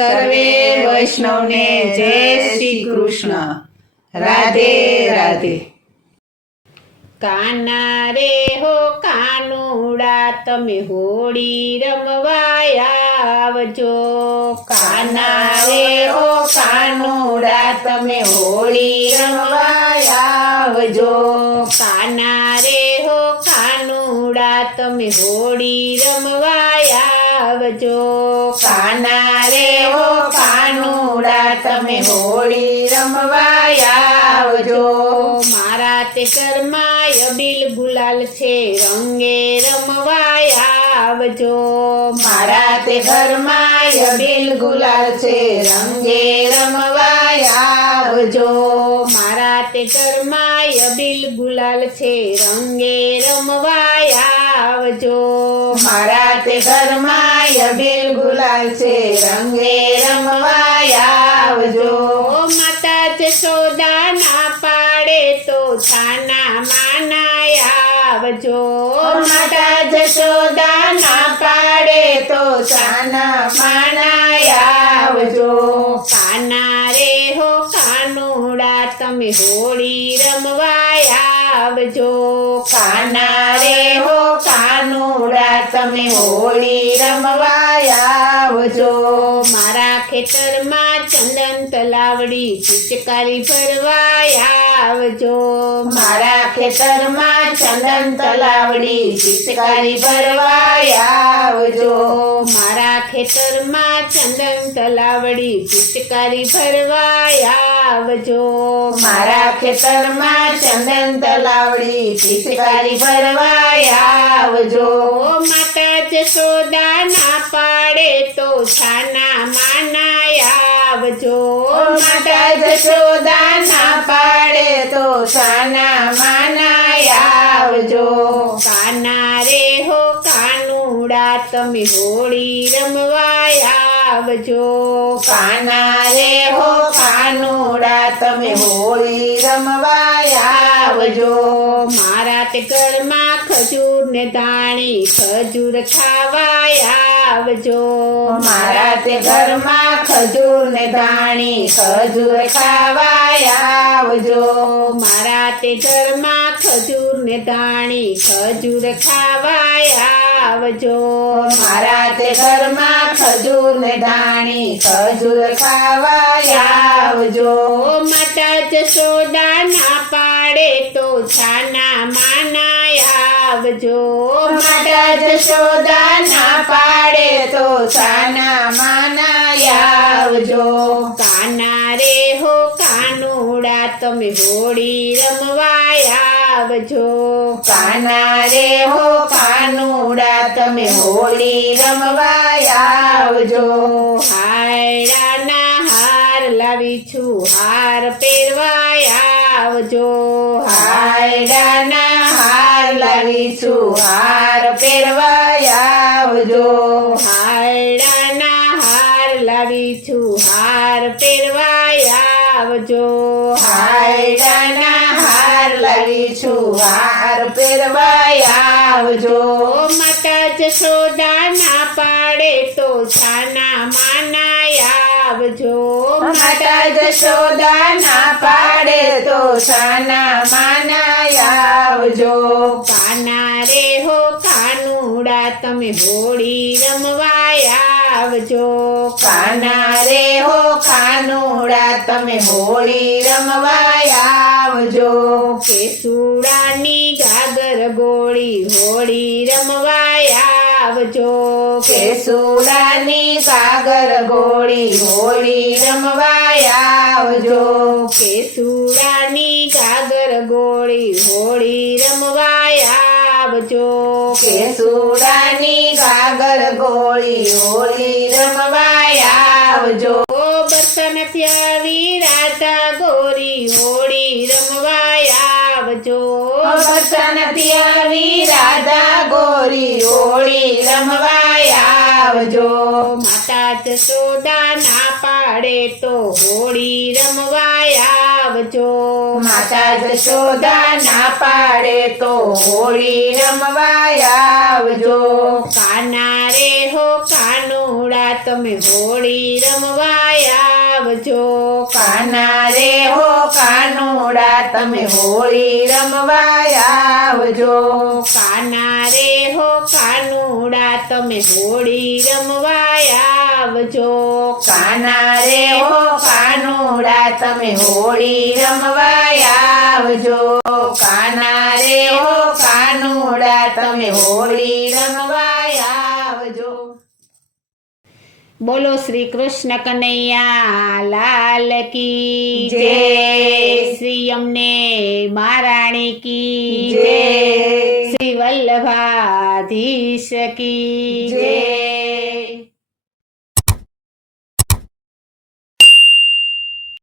સર્વે વૈષ્ણવને જય શ્રી કૃષ્ણ. રાધે રાધે. કાના રે હો કાનુડા તમે હોળી રમવા આવજો. કાના રે હો કાનુડા તમે હોળી રમવા આવજો. કાના રે હો કાનુડા તમે હોળી રમવા આવજો. કાના રે હો કાનુડા તમે હોળી રમવા આવજો. મારા તે ઘરમાં અબીલ ગુલાલ છે રંગે રમવા આવજો. મારા તે ઘરમાં અબીલ ગુલાલ છે રંગે રમવા આવજો. મારા તે ઘરમાં અબીલ ગુલાલ છે રંગે રમવા આવજો. મારા તે ઘરમાં અબીલ ગુલાલ છે રંગે રમવા આવજો. માતા જશોદા ના પાડે તો છાના માના આવજો. માતા જશોદા ના પાડે તો છાના માના આવજો. કાના રે હો કાનુડા તમે હોળી રમવા આવજો. કાના રે હો કાનુડા તમે હોળી રમવા આવજો. મારા ખેતરમાં ચંદન તલાવડી પિચકારી ભરવા આવજો. મારા ખેતરમાં ચંદન તલાવડી પિચકારી ભરવા આવજો. મારા ખેતરમાં ચંદન તલાવડી પિચકારી ભરવા આવજો. મારા ખેતરમાં ચંદન તલાવડી પિચકારી ભરવા આવજો. માતા જશોદા ના પાડે તો છાના માના આવજો. માતા જશોદા ના પાડે તો છાના માના આવજો. કાના રે હો કાનુડા તમે હોળી રમવા આવજો. કાના રે હો કાનુડા તમે હોળી રમવા આવજો. મારા તે ઘરમાં ખજૂર ને ધાણી ખજૂર ખાવા આવજો. મારા તે ઘરમાં ખજૂર ને ધાણી ખજૂર ખાવા આવજો. મારા તે ઘરમાં ખજૂર ને ધાણી ખજૂર ખાવા આવજો. મારા તે ઘરમાં ખજૂર ને ધાણી ખજૂર ખાવા આવજો. માતા જશોદા ના પાડે તો છાના માના આવજો. માતા જશોદા ના પાડે તો છાના માના આવજો. કાના રે હો કાનુડા તમે હોળી રમવા આવજો. કાના રે હો કાનુડા તમે હોળી રમવા આવજો. હાયડાના હાર લાવી છું હાર પહેરવા આવજો. હાયડાના હાર લાવી છું હાર પહેરવા આવજો. હાયડાના હાર લાવી છું હાર પહેરવા આવજો. હાયડાના હાર લાવી છું હાર પહેરવા આવજો. માતા જશોદા ના પાડે તો છાના માના આવજો. માતા જશોદા ના પાડે તો છાના માના આવજો. કાના રે હો કાનુડા તમે હોળી રમવા આવજો. કાના રે હો કાનુડા તમે હોળી રમવા આવજો. કેસુડાની ગાગર ગોળી હોળી રમવા આવજો. કેસુડાની ગાગર ગોળી હોળી રમવા આવજો. કેસુડાની ગાગર ગોળી હોળી રમવા આવજો. કેસુડાની ગાગર ગોળી હોળી રમવા આવજો. બર્તન થયાવી રાધા ગોરી હોળી રમવા આવજો. બર્તન થયાવી રાધા ગોરી હોળી રમવા આવજો. માતા જશોદા ના પાડે તો હોળી રમવા આવજો. માતા જશોદા ના પાડે તો હોળી રમવા આવજો. કાના રે હો કાનુડા તમે હોળી રમવા આવજો. કાના રે હો કાનુડા તમે હોળી રમવા આવજો. કાના રે હો કાનુડા તમે હોળી રમવા આવજો. કાના રે હો કાનુડા તમે હોળી રમવા આવજો. કાના રે હો કાનુડા તમે હોળી રમવા આવજો. બોલો શ્રી કૃષ્ણ કનૈયા લાલ કી જય. જય. શ્રી અમને મહારાણી કી જય. જય. શ્રી વલ્લભાધીશ કી